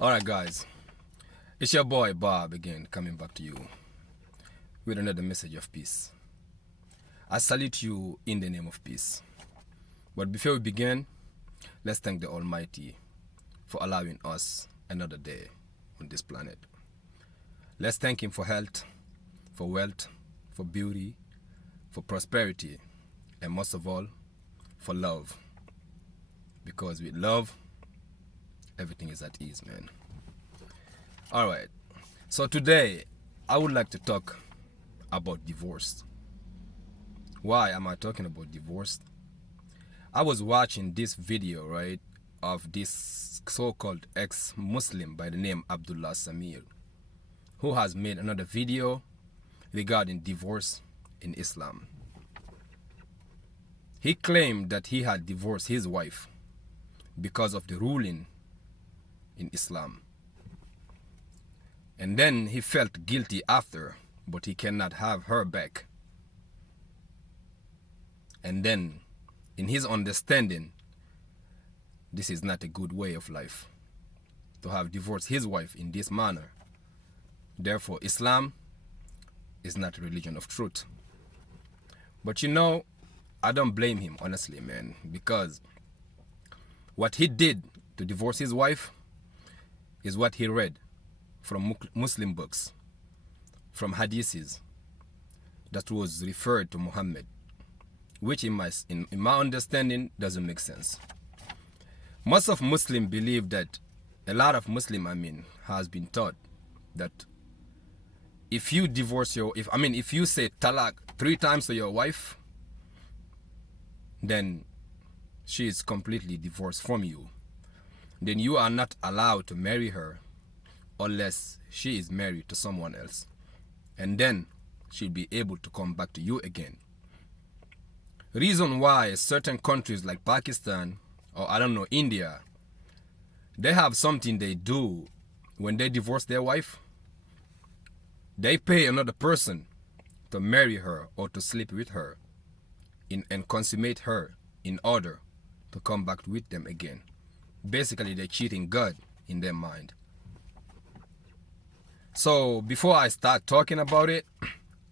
Alright, guys, it's your boy Bob again, coming back to you with another message of peace. I salute you in the name of peace. But before we begin, let's thank the Almighty for allowing us another day on this planet. Let's thank Him for health, for wealth, for beauty, for prosperity, and most of all, for love. Because with love, everything is at ease, man. Alright, so today I would like to talk about divorce. Why am I talking about divorce? I was watching this video, right, of this so-called ex-Muslim by the name Abdullah Samir, who has made another video regarding divorce in Islam. He claimed that he had divorced his wife because of the ruling in Islam. And then he felt guilty after, but he cannot have her back. And then, in his understanding, this is not a good way of life, to have divorced his wife in this manner. Therefore, Islam is not a religion of truth. But you know, I don't blame him, honestly, man, because what he did to divorce his wife is what he read from Muslim books, from hadiths that was referred to Muhammad, which in my understanding doesn't make sense. Most of Muslims believe that, a lot of Muslim, has been taught that if you divorce if you say talaq 3 times to your wife, then she is completely divorced from you. Then you are not allowed to marry her unless she is married to someone else. And then she'll be able to come back to you again. Reason why certain countries like Pakistan, or I don't know, India, they have something they do when they divorce their wife. They pay another person to marry her or to sleep with her and consummate her in order to come back with them again. Basically, they're cheating God in their mind. So before I start talking about it,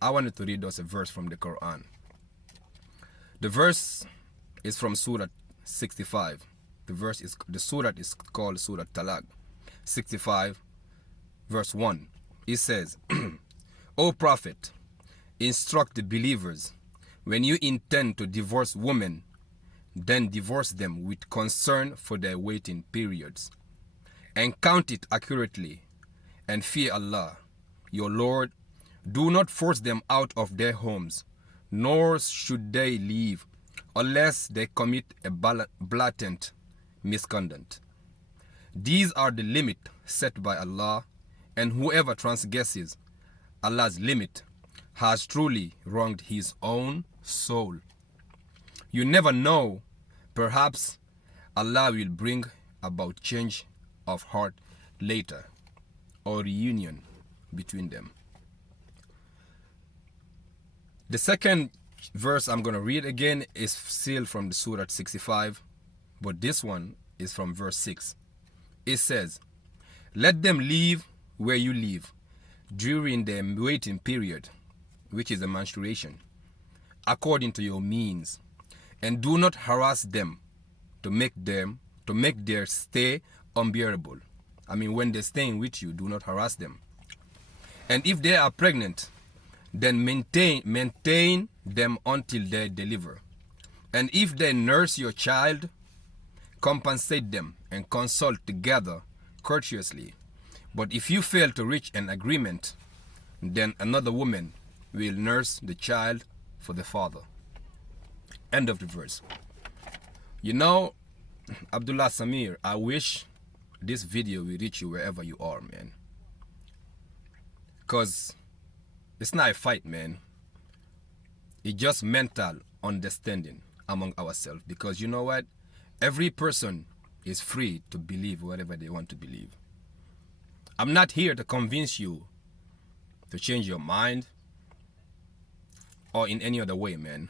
I wanted to read us a verse from the Quran. The verse is from Surah 65. The surah is called Surah Talaq 65, verse 1. It says, O Prophet, instruct the believers, when you intend to divorce women, then divorce them with concern for their waiting periods, and count it accurately, and fear Allah, your Lord. Do not force them out of their homes, nor should they leave, unless they commit a blatant misconduct. These are the limit set by Allah, and whoever transgresses Allah's limit has truly wronged his own soul. You never know, perhaps Allah will bring about change of heart later, or reunion between them. The second verse I'm going to read again is still from the Surah 65, but this one is from verse 6. It says, let them live where you live during the waiting period, which is the menstruation, according to your means, and do not harass them to make their stay unbearable. When they're staying with you, do not harass them. And if they are pregnant, then maintain them until they deliver. And if they nurse your child, compensate them and consult together courteously. But if you fail to reach an agreement, then another woman will nurse the child for the father. End of the verse. You know, Abdullah Samir, I wish this video will reach you wherever you are, man. Because it's not a fight, man. It's just mental understanding among ourselves. Because you know what? Every person is free to believe whatever they want to believe. I'm not here to convince you to change your mind or in any other way, man.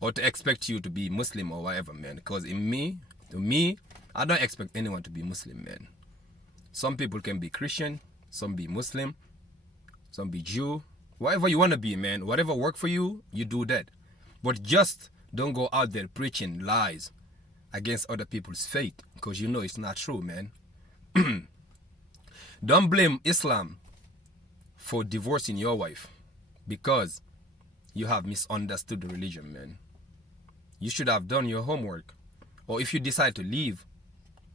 Or to expect you to be Muslim or whatever, man. Because to me, I don't expect anyone to be Muslim, man. Some people can be Christian, some be Muslim, some be Jew. Whatever you want to be, man. Whatever work for you, you do that. But just don't go out there preaching lies against other people's faith, because you know it's not true, man. Don't blame Islam for divorcing your wife because you have misunderstood the religion, man. You should have done your homework. Or if you decide to leave,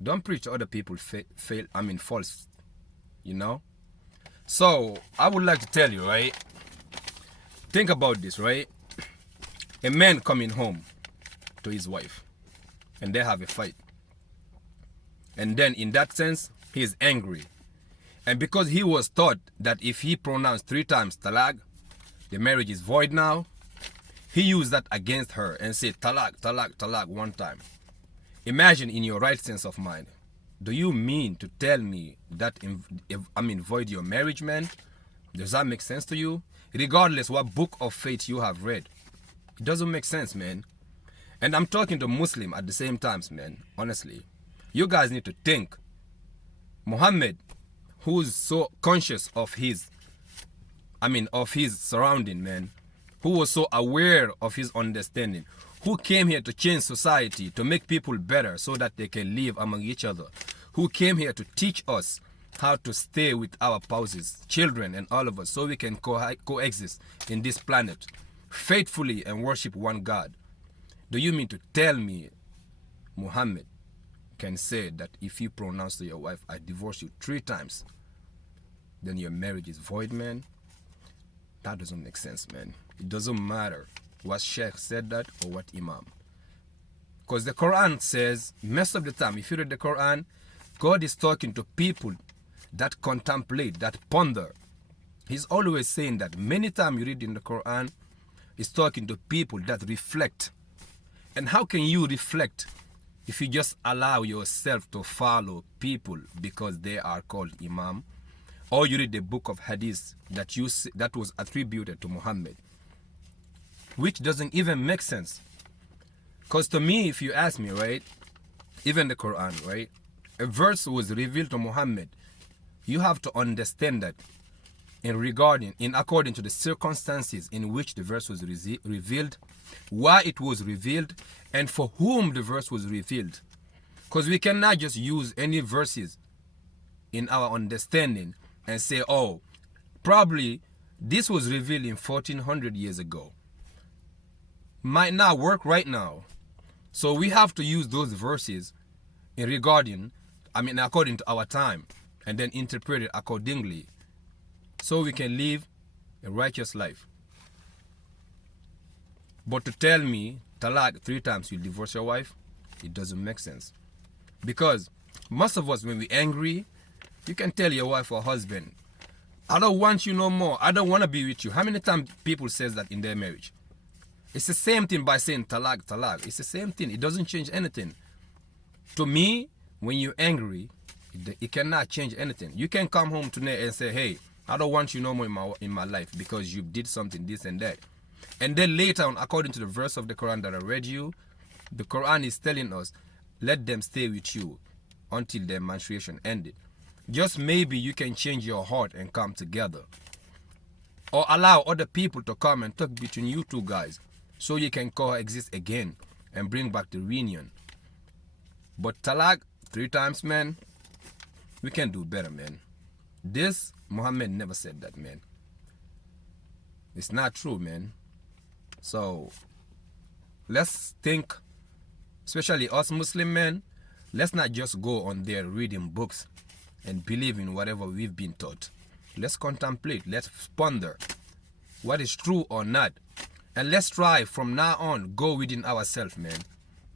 don't preach to other people false, you know? So, I would like to tell you, right? Think about this, right? A man coming home to his wife and they have a fight. And then in that sense, he is angry. And because he was taught that if he pronounced 3 times talaq, the marriage is void now, he used that against her and said talaq, talaq, talaq 1 time. Imagine in your right sense of mind, do you mean to tell me that void your marriage, man? Does that make sense to you? Regardless what book of faith you have read, it doesn't make sense, man. And I'm talking to Muslim at the same time, man. Honestly, you guys need to think. Muhammad, who's so conscious of his surrounding, man, who was so aware of his understanding, who came here to change society, to make people better so that they can live among each other, who came here to teach us how to stay with our spouses, children, and all of us so we can coexist in this planet faithfully and worship one God. Do you mean to tell me Muhammad can say that if you pronounce to your wife, I divorce you 3 times, then your marriage is void, man? That doesn't make sense, man. It doesn't matter what Sheikh said that or what Imam. Because the Quran says, most of the time, if you read the Quran, God is talking to people that contemplate, that ponder. He's always saying that. Many times you read in the Quran, he's talking to people that reflect. And how can you reflect if you just allow yourself to follow people because they are called Imam? Or you read the book of Hadith that was attributed to Muhammad, which doesn't even make sense. Because to me, if you ask me, right, even the Quran, right, a verse was revealed to Muhammad, you have to understand that according to the circumstances in which the verse was revealed, why it was revealed, and for whom the verse was revealed. Because we cannot just use any verses in our understanding and say, oh, probably this was revealed in 1400 years ago. Might not work right now. So we have to use those verses according to our time, and then interpret it accordingly so we can live a righteous life. But to tell me talaq 3 times you divorce your wife, it doesn't make sense. Because most of us, when we're angry, you can tell your wife or husband, I don't want you no more. I don't want to be with you. How many times people says that in their marriage? It's the same thing by saying talaq, talaq. It's the same thing. It doesn't change anything. To me, when you're angry, it cannot change anything. You can come home today and say, hey, I don't want you no more in my life because you did something, this and that. And then later on, according to the verse of the Quran that I read you, the Quran is telling us, let them stay with you until their menstruation ended. Just maybe you can change your heart and come together. Or allow other people to come and talk between you 2 guys so you can coexist again and bring back the reunion. But talaq 3 times, man, we can do better, man. This, Muhammad never said that, man. It's not true, man. So, let's think, especially us Muslim men, let's not just go on there reading books and believe in whatever we've been taught. Let's contemplate, let's ponder what is true or not. And let's try from now on, go within ourselves, man.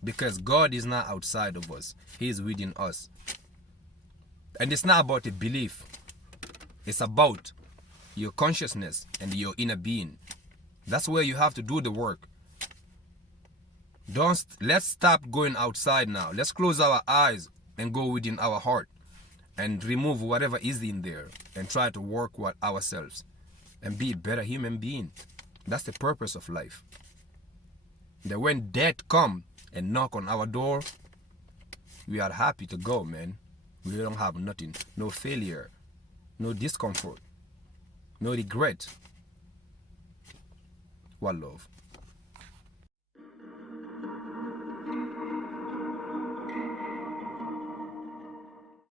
Because God is not outside of us. He is within us. And it's not about a belief. It's about your consciousness and your inner being. That's where you have to do the work. Let's stop going outside now. Let's close our eyes and go within our heart and remove whatever is in there and try to work with ourselves and be a better human being. That's the purpose of life. That when death come and knock on our door, we are happy to go, man. We don't have nothing, no failure, no discomfort, no regret. What love?